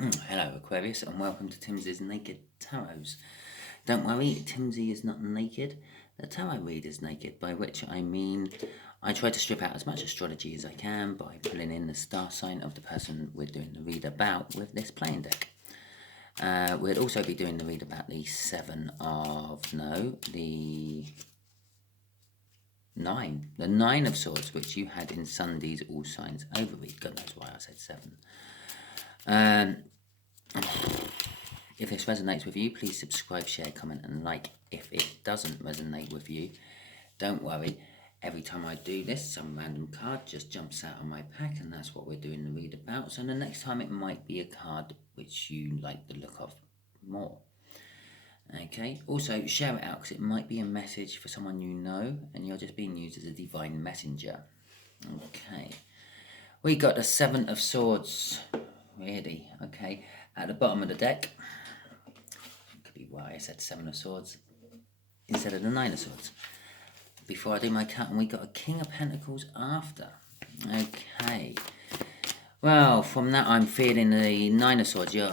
Hello Aquarius and welcome to Timsy's Naked Tarots. Don't worry, Timsy is not naked. The tarot read is naked, by which I mean I try to strip out as much astrology as I can by pulling in the star sign of the person we're doing the read about with this playing deck. We'll also be doing the read about the Nine of Swords, which you had in Sunday's All Signs overread. God knows why I said 7. If this resonates with you, please subscribe, share, comment and like. If it doesn't resonate with you, don't worry. Every time I do this, some random card just jumps out of my pack, and that's what we're doing the read about. So the next time it might be a card which you like the look of more. Okay, also share it out because it might be a message for someone you know and you're just being used as a divine messenger. Okay, we got the 7 of Swords. Really? Okay, at the bottom of the deck, could be why I said 7 of Swords instead of the 9 of Swords. Before I do my cut, and we got a King of Pentacles after. Okay, well, from that I'm feeling the 9 of Swords. You're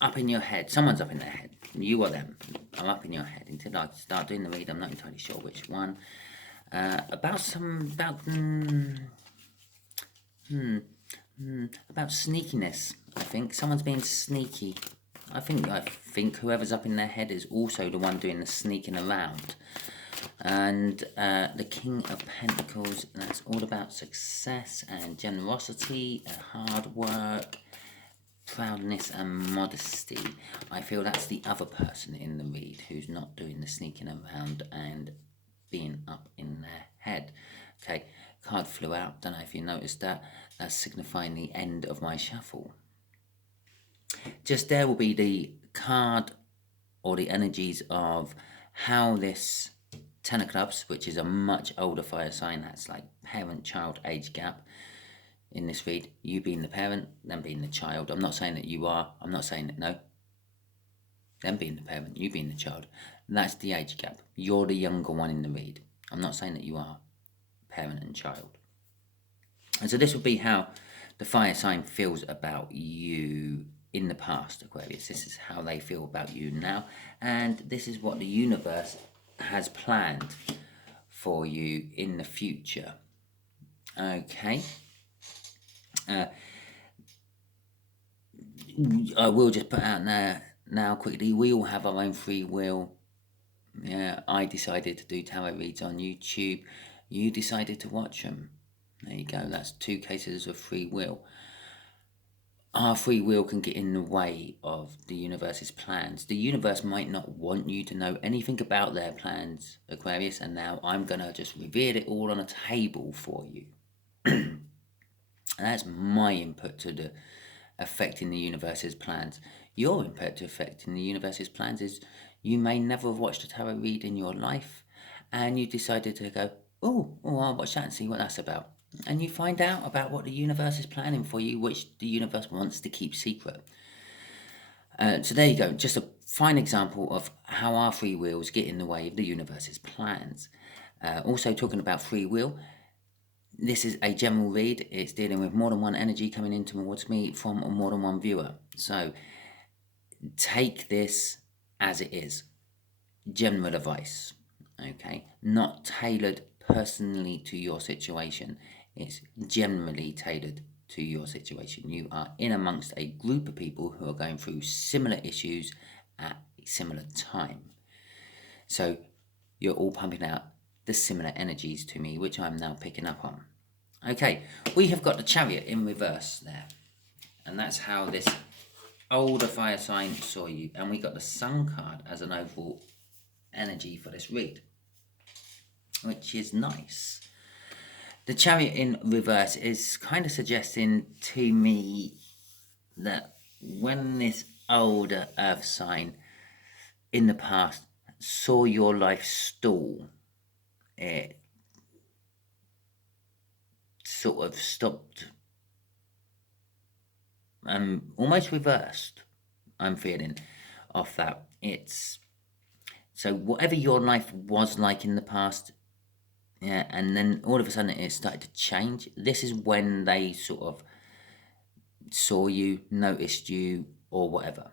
up in your head. Someone's up in their head. You or them are up in your head. Until I start doing the read, I'm not entirely sure which one. About sneakiness. I think someone's being sneaky. I think whoever's up in their head is also the one doing the sneaking around. And the King of Pentacles, that's all about success and generosity and hard work, proudness and modesty. I feel that's the other person in the read who's not doing the sneaking around and being up in their head. Okay, card flew out. Don't know if you noticed that. That's signifying the end of my shuffle. Just there will be the card or the energies of how this 10 of Clubs, which is a much older fire sign, that's like parent-child age gap in this read. You being the parent, them being the child. I'm not saying that you are. I'm not saying that, no. Them being the parent, you being the child. That's the age gap. You're the younger one in the read. I'm not saying that you are parent and child. And so this would be how the fire sign feels about you in the past, Aquarius. This is how they feel about you now. And this is what the universe has planned for you in the future. Okay. I will just put out now quickly, we all have our own free will. Yeah, I decided to do tarot reads on YouTube. You decided to watch them. There you go. That's 2 cases of free will. Our free will can get in the way of the universe's plans. The universe might not want you to know anything about their plans, Aquarius, and now I'm going to just reveal it all on a table for you. And that's my input to the affecting the universe's plans. Your input to affecting the universe's plans is you may never have watched a tarot read in your life, and you decided to go, oh, I'll watch that and see what that's about. And you find out about what the universe is planning for you, which the universe wants to keep secret. So there you go, just a fine example of how our free wills get in the way of the universe's plans. Also talking about free will, this is a general read. It's dealing with more than one energy coming in towards me from more than one viewer. So take this as it is. General advice, okay? Not tailored personally to your situation. It's generally tailored to your situation. You are in amongst a group of people who are going through similar issues at a similar time. So you're all pumping out the similar energies to me, which I'm now picking up on. Okay, we have got the Chariot in reverse there. And that's how this older fire sign saw you. And we got the Sun card as an overall energy for this read, which is nice. The Chariot in reverse is kind of suggesting to me that when this older earth sign in the past saw your life stall, it sort of stopped and almost reversed, I'm feeling, off that. It's so whatever your life was like in the past, yeah, and then all of a sudden it started to change. This is when they sort of saw you, noticed you, or whatever.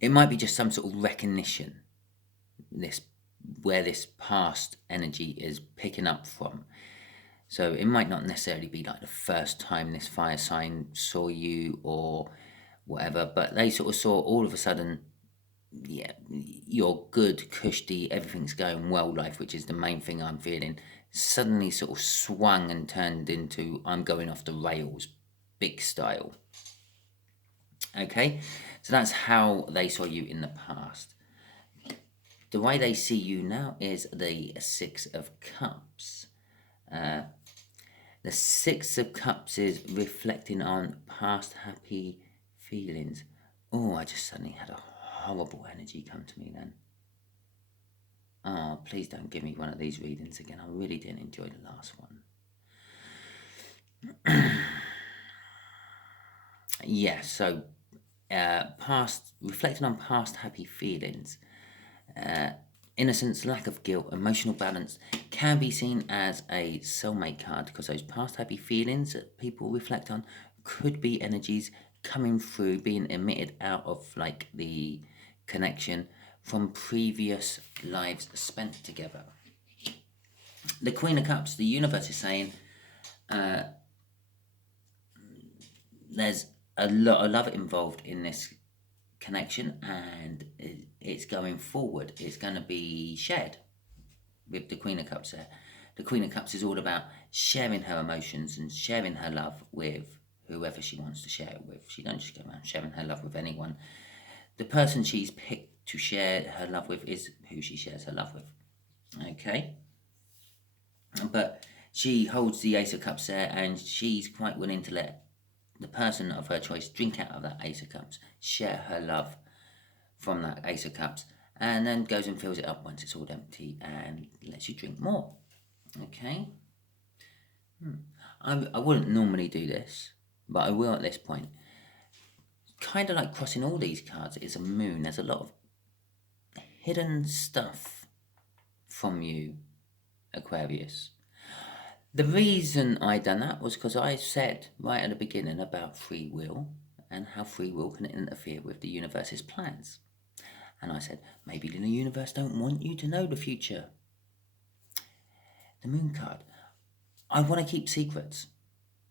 It might be just some sort of recognition, where this past energy is picking up from. So it might not necessarily be like the first time this fire sign saw you or whatever, but they sort of saw all of a sudden, yeah, your good, cushy, everything's going well life, which is the main thing I'm feeling, suddenly sort of swung and turned into I'm going off the rails, big style. Okay, so that's how they saw you in the past. The way they see you now is the Six of Cups. The Six of Cups is reflecting on past happy feelings. Oh, I just suddenly had a horrible energy come to me then. Oh, please don't give me one of these readings again. I really didn't enjoy the last one. Yeah, so reflecting on past happy feelings. Innocence, lack of guilt, emotional balance can be seen as a soulmate card, because those past happy feelings that people reflect on could be energies coming through, being emitted out of like the connection from previous lives spent together. The Queen of Cups, the universe is saying there's a lot of love involved in this connection, and it's going forward. It's going to be shared with the Queen of Cups there. The Queen of Cups is all about sharing her emotions and sharing her love with whoever she wants to share it with. She don't just go around sharing her love with anyone. The person she's picked to share her love with is who she shares her love with. Okay? But she holds the Ace of Cups there, and she's quite willing to let the person of her choice drink out of that Ace of Cups, share her love from that Ace of Cups, and then goes and fills it up once it's all empty and lets you drink more. Okay? I wouldn't normally do this, but I will at this point. Kind of like crossing all these cards is a moon. There's a lot of hidden stuff from you, Aquarius. The reason I done that was because I said right at the beginning about free will and how free will can interfere with the universe's plans. And I said, maybe the universe don't want you to know the future. The moon card. I want to keep secrets.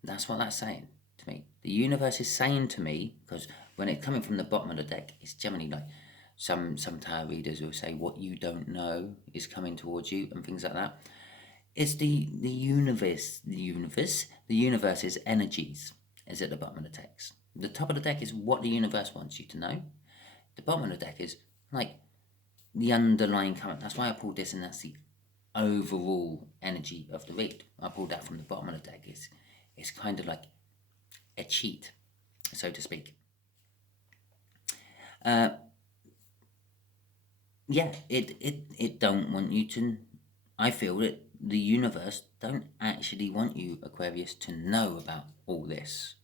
That's what that's saying to me. The universe is saying to me, because when it's coming from the bottom of the deck, it's generally like some tarot readers will say what you don't know is coming towards you and things like that. It's the universe's energies is at the bottom of the text. The top of the deck is what the universe wants you to know. The bottom of the deck is like the underlying current. That's why I pulled this, and that's the overall energy of the read. I pulled that from the bottom of the deck. It's kind of like a cheat, so to speak. Yeah, it don't want you to. I feel that the universe don't actually want you, Aquarius, to know about all this.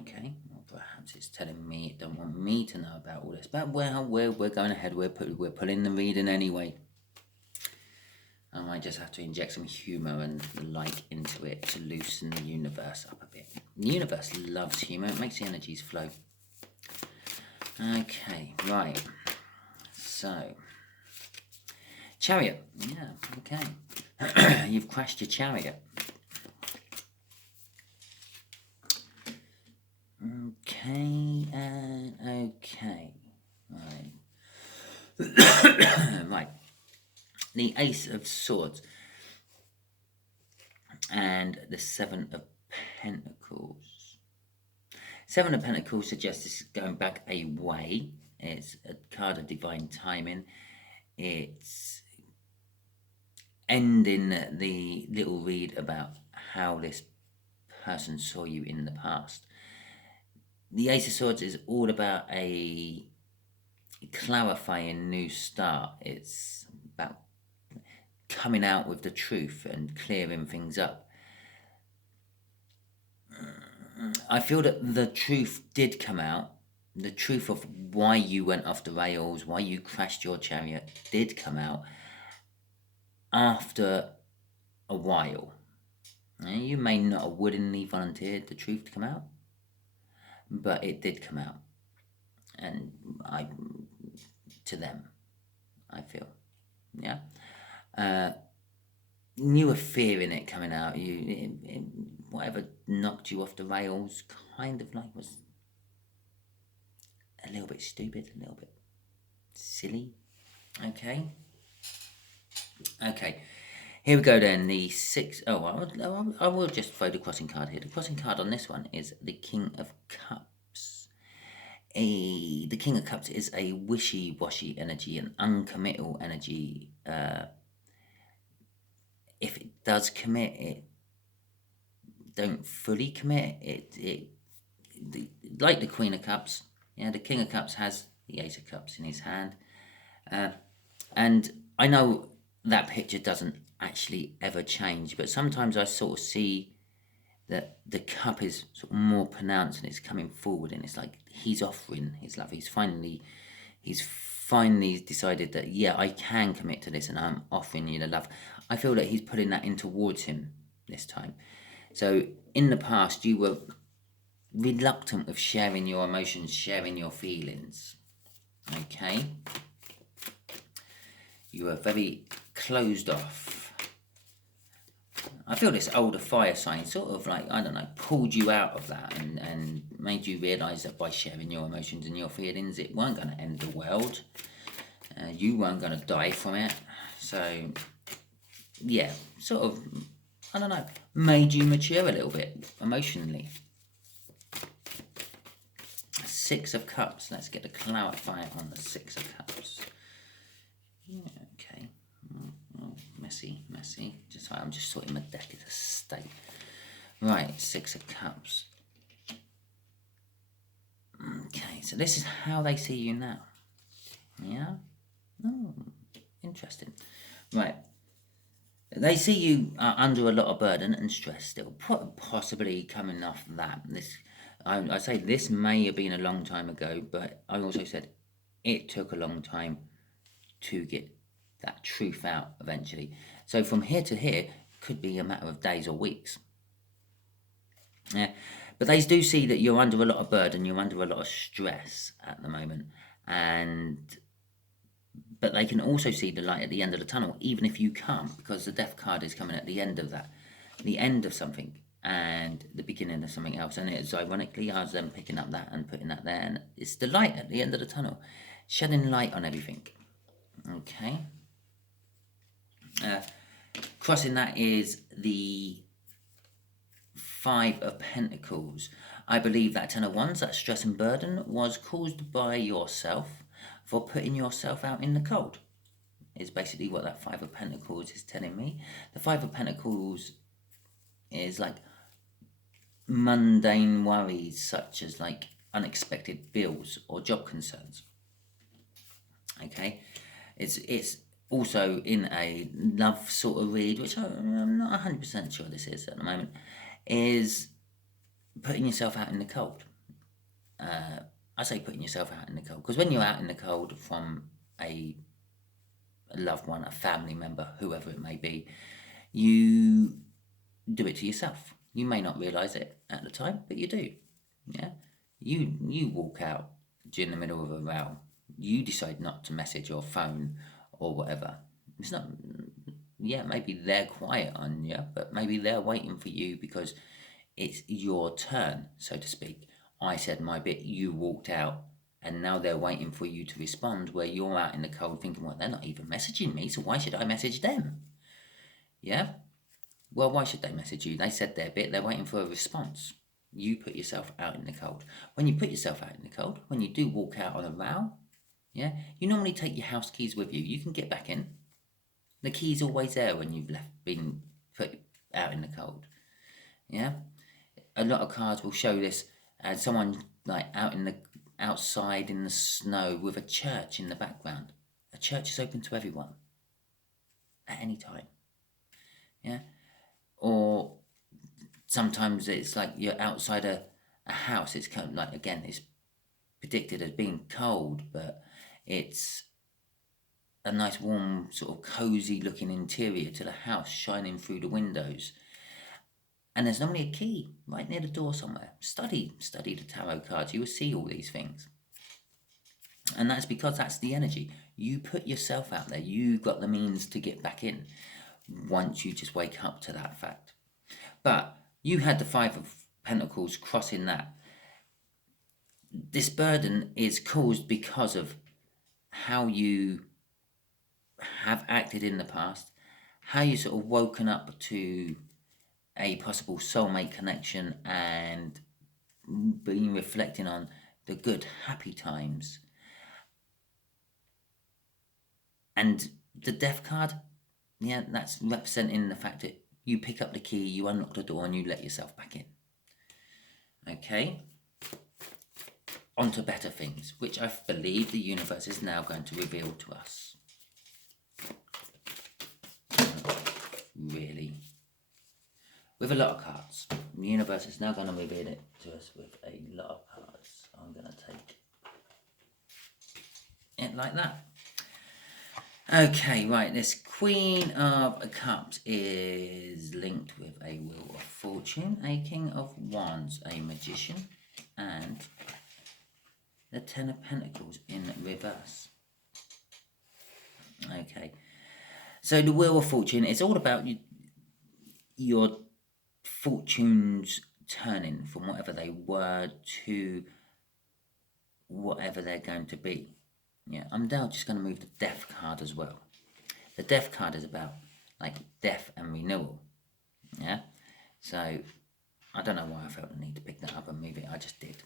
Okay, well, perhaps it's telling me it don't want me to know about all this, but well, we're going ahead. We're pulling the reading anyway. I might just have to inject some humour and light into it to loosen the universe up a bit. The universe loves humour. It makes the energies flow. Okay, right. So, Chariot. Yeah, okay. You've crashed your chariot. Okay, and okay. Right. Right. The Ace of Swords and the Seven of Pentacles. Seven of Pentacles suggests this is going back a way. It's a card of divine timing. It's ending the little read about how this person saw you in the past. The Ace of Swords is all about a clarifying new start. It's about coming out with the truth and clearing things up. I feel that the truth did come out. The truth of why you went off the rails, why you crashed your chariot, did come out after a while. You may not have willingly volunteered the truth to come out, but it did come out, and to them, I feel, yeah. You were fearing it coming out. Whatever knocked you off the rails, kind of like was a little bit stupid, a little bit silly. Okay. Here we go then. The six. Oh, I will just throw the crossing card here. The crossing card on this one is the King of Cups. The King of Cups is a wishy-washy energy, an uncommittal energy. If it does commit, it don't fully commit. Like the Queen of Cups. Yeah, the King of Cups has the Ace of Cups in his hand, and I know that picture doesn't actually ever change, but sometimes I sort of see that the cup is sort of more pronounced and it's coming forward, and it's like he's offering his love. He's finally decided that, yeah, I can commit to this and I'm offering you the love. I feel that he's putting that in towards him this time. So in the past, you were reluctant with sharing your emotions, sharing your feelings. Okay? You were very closed off. I feel this older fire sign sort of like, I don't know, pulled you out of that and made you realise that by sharing your emotions and your feelings, it weren't going to end the world. You weren't going to die from it. So, yeah, sort of, I don't know, made you mature a little bit emotionally. Six of Cups. Let's get the clarifier on the Six of Cups. Yeah, okay. Oh, messy. I'm just sorting my deck as a state. Right, Six of Cups. Okay, so this is how they see you now. Yeah? Oh, interesting. Right. They see you under a lot of burden and stress still, possibly coming off that. I say this may have been a long time ago, but I also said it took a long time to get that truth out eventually. So from here to here could be a matter of days or weeks. Yeah, but they do see that you're under a lot of burden, you're under a lot of stress at the moment, but they can also see the light at the end of the tunnel, even if you can't, because the Death card is coming at the end of that, the end of something and the beginning of something else. And it's ironically, I was then picking up that and putting that there, and it's the light at the end of the tunnel, shedding light on everything. Okay. Crossing that is the Five of Pentacles. I believe that Ten of Wands, that stress and burden, was caused by yourself for putting yourself out in the cold. Is basically what that Five of Pentacles is telling me. The Five of Pentacles is like mundane worries, such as like unexpected bills or job concerns. Okay, it's also in a love sort of read, which I'm not 100% sure this is at the moment, is putting yourself out in the cold. I say putting yourself out in the cold because when you're out in the cold from a loved one, a family member, whoever it may be, you do it to yourself. You may not realise it at the time, but you do. Yeah, you walk out during the middle of a row. You decide not to message or phone or whatever. It's not. Yeah, maybe they're quiet on you, but maybe they're waiting for you because it's your turn, so to speak. I said my bit, you walked out, and now they're waiting for you to respond, where you're out in the cold thinking, well, they're not even messaging me, so why should I message them? Yeah? Well, why should they message you? They said their bit, they're waiting for a response. You put yourself out in the cold. When you put yourself out in the cold, when you do walk out on a row, yeah, you normally take your house keys with you. You can get back in. The key's always there when you've been put out in the cold. Yeah? A lot of cards will show this as someone like outside in the snow with a church in the background. A church is open to everyone at any time. Yeah? Or sometimes it's like you're outside a house. It's kind of like, again, it's predicted as being cold, but it's a nice warm sort of cozy looking interior to the house shining through the windows. And there's normally a key right near the door somewhere. Study the tarot cards. You will see all these things. And that's because that's the energy. You put yourself out there. You've got the means to get back in once you just wake up to that fact. But you had the Five of Pentacles crossing that. This burden is caused because of how you have acted in the past, how you sort of woken up to a possible soulmate connection and been reflecting on the good, happy times. And the Death card, yeah, that's representing the fact that you pick up the key, you unlock the door, and you let yourself back in. Okay? On to better things, which I believe the universe is now going to reveal to us. Really. With a lot of cards. The universe is now going to reveal it to us with a lot of cards. I'm going to take it like that. Okay, right, this Queen of Cups is linked with a Wheel of Fortune, a King of Wands, a Magician, and the Ten of Pentacles in reverse. Okay, so the Wheel of Fortune is all about your fortunes turning from whatever they were to whatever they're going to be. Yeah, I'm now just going to move the Death card as well. The Death card is about like death and renewal. Yeah, so I don't know why I felt the need to pick that up and move it. I just did.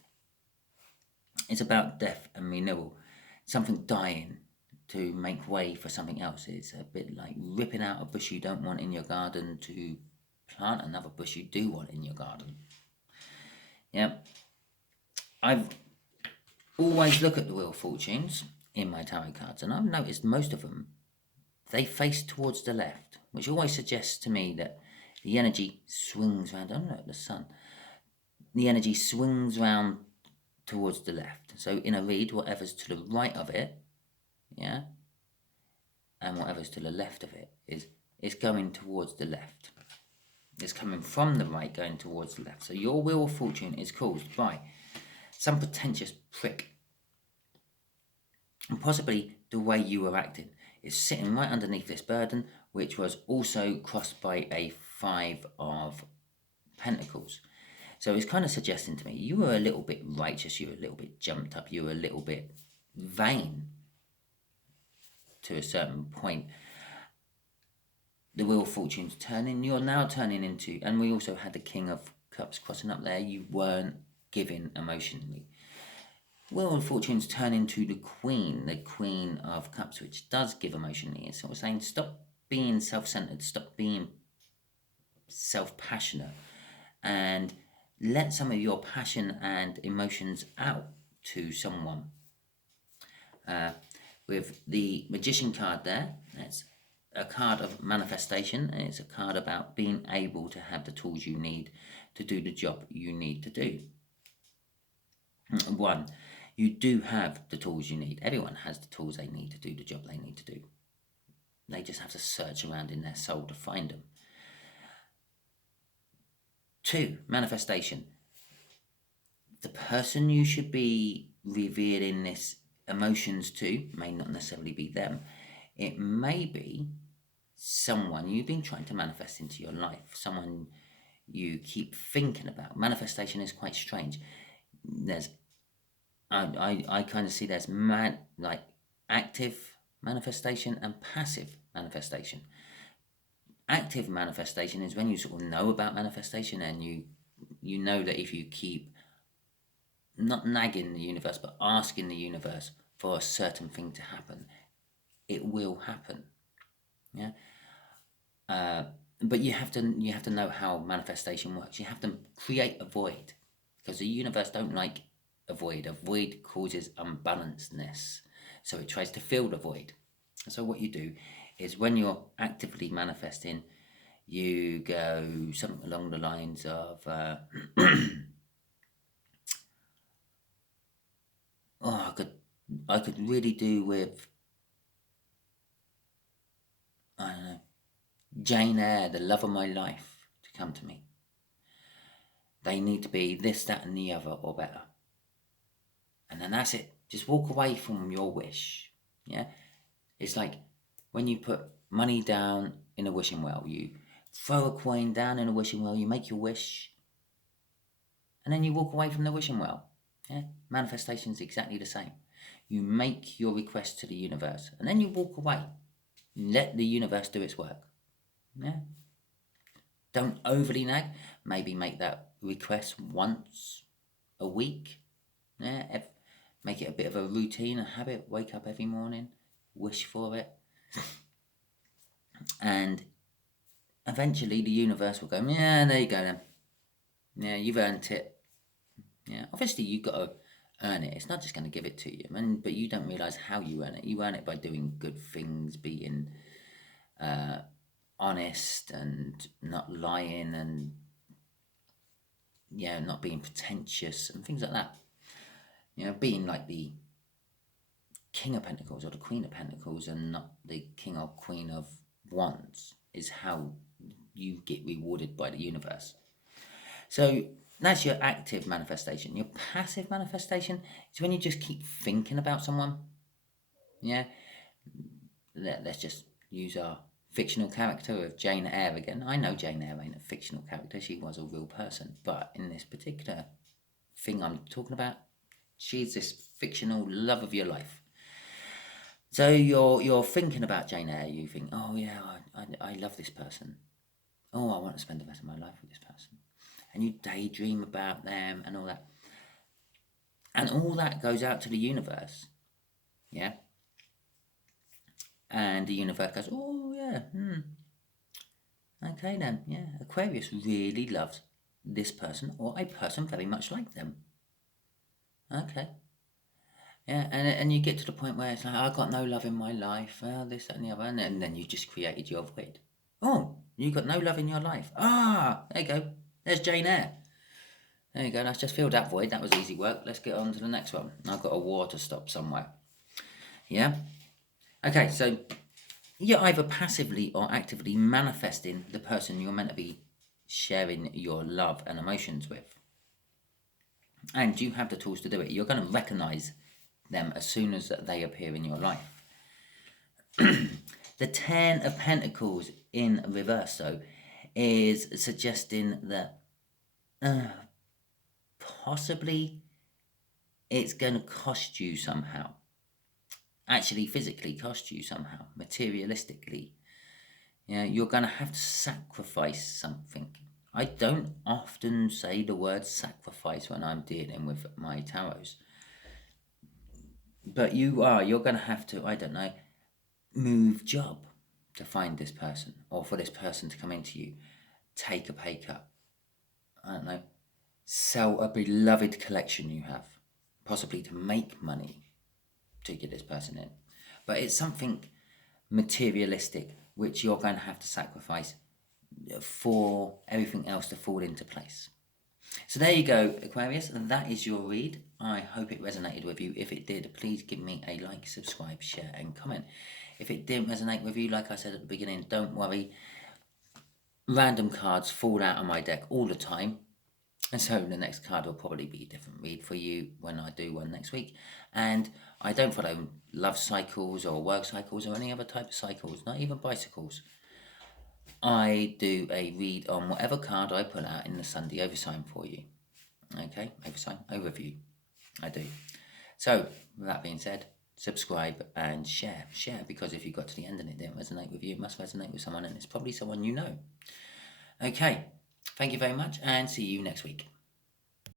It's about death and renewal, something dying to make way for something else. It's a bit like ripping out a bush you don't want in your garden to plant another bush you do want in your garden. Yeah, I've always look at the Wheel of Fortunes in my tarot cards, and I've noticed most of them, they face towards the left, which always suggests to me that the energy swings around. Oh no, the sun. The energy swings round towards the left. So in a read, whatever's to the right of it, yeah, and whatever's to the left of it is going towards the left. It's coming from the right, going towards the left. So your Wheel of Fortune is caused by some pretentious prick. And possibly the way you were acting is sitting right underneath this burden, which was also crossed by a Five of Pentacles. So it's kind of suggesting to me you were a little bit righteous, you were a little bit jumped up, you were a little bit vain to a certain point. The Wheel of Fortune's turning, you're now turning into, and we also had the King of Cups crossing up there, you weren't giving emotionally. Wheel of Fortune's turn into the Queen of Cups, which does give emotionally. It's sort of saying stop being self-centered, stop being self-passionate, and let some of your passion and emotions out to someone. With the Magician card there, that's a card of manifestation, and it's a card about being able to have the tools you need to do the job you need to do. One, you do have the tools you need. Everyone has the tools they need to do the job they need to do. They just have to search around in their soul to find them. Two, manifestation. The person you should be revealing this emotions to may not necessarily be them. It may be someone you've been trying to manifest into your life, someone you keep thinking about. Manifestation is quite strange. I kind of see there's active manifestation and passive manifestation. Active manifestation is when you sort of know about manifestation, and you know that if you keep not nagging the universe but asking the universe for a certain thing to happen, it will happen. Yeah. But you have to know how manifestation works. You have to create a void, because the universe don't like a void. A void causes unbalancedness, so it tries to fill the void. So what you do is, when you're actively manifesting, you go something along the lines of I could really do with, I don't know, Jane Eyre, the love of my life, to come to me. They need to be this, that, and the other, or better. And then that's it. Just walk away from your wish. Yeah? It's like when you put money down in a wishing well, you throw a coin down in a wishing well, you make your wish, and then you walk away from the wishing well. Yeah? Manifestation is exactly the same. You make your request to the universe, and then you walk away. Let the universe do its work. Yeah? Don't overly nag. Maybe make that request once a week. Yeah? Make it a bit of a routine, a habit. Wake up every morning, wish for it. And eventually the universe will go, yeah, there you go then. Yeah, you've earned it. Yeah, obviously you've got to earn it. It's not just going to give it to you. But you don't realise how you earn it. You earn it by doing good things, being honest and not lying and, yeah, not being pretentious and things like that. Being like the King of Pentacles or the Queen of Pentacles and not the King or Queen of Wands is how you get rewarded by the universe. So that's your active manifestation. Your passive manifestation is when you just keep thinking about someone. Yeah. Let's just use our fictional character of Jane Eyre again. I know Jane Eyre ain't a fictional character. She was a real person. But in this particular thing I'm talking about, she's this fictional love of your life. So you're thinking about Jane Eyre. You think, oh yeah, I love this person. Oh, I want to spend the rest of my life with this person. And you daydream about them and all that. And all that goes out to the universe. Yeah? And the universe goes, oh, yeah, okay then, yeah. Aquarius really loves this person or a person very much like them. Okay. Yeah, and you get to the point where it's like, I've got no love in my life, this, that, and the other. And then you just created your void. Oh, you got no love in your life. Ah, there you go. There's Jane Eyre. There you go, let's just fill that void. That was easy work. Let's get on to the next one. I've got a war to stop somewhere. Yeah? Okay, so you're either passively or actively manifesting the person you're meant to be sharing your love and emotions with. And you have the tools to do it. You're going to recognize them as soon as they appear in your life. The Ten of Pentacles in reverse, though, is suggesting that possibly it's going to cost you somehow. Actually, physically cost you somehow, materialistically. You're going to have to sacrifice something. I don't often say the word sacrifice when I'm dealing with my tarots. But you're going to have to, I don't know, move job to find this person or for this person to come into you. Take a pay cut. I don't know. Sell a beloved collection you have. Possibly to make money to get this person in. But it's something materialistic which you're going to have to sacrifice for everything else to fall into place. So there you go, Aquarius. That is your read. I hope it resonated with you. If it did, please give me a like, subscribe, share, and comment. If it didn't resonate with you, like I said at the beginning, don't worry. Random cards fall out of my deck all the time. And so the next card will probably be a different read for you when I do one next week. And I don't follow love cycles or work cycles or any other type of cycles, not even bicycles. I do a read on whatever card I put out in the Sunday Oversign for you. Okay, Oversign, overview. I do. So, with that being said, subscribe and share. Share, because if you got to the end and it didn't resonate with you, it must resonate with someone, and it's probably someone you know. Okay, thank you very much, and see you next week.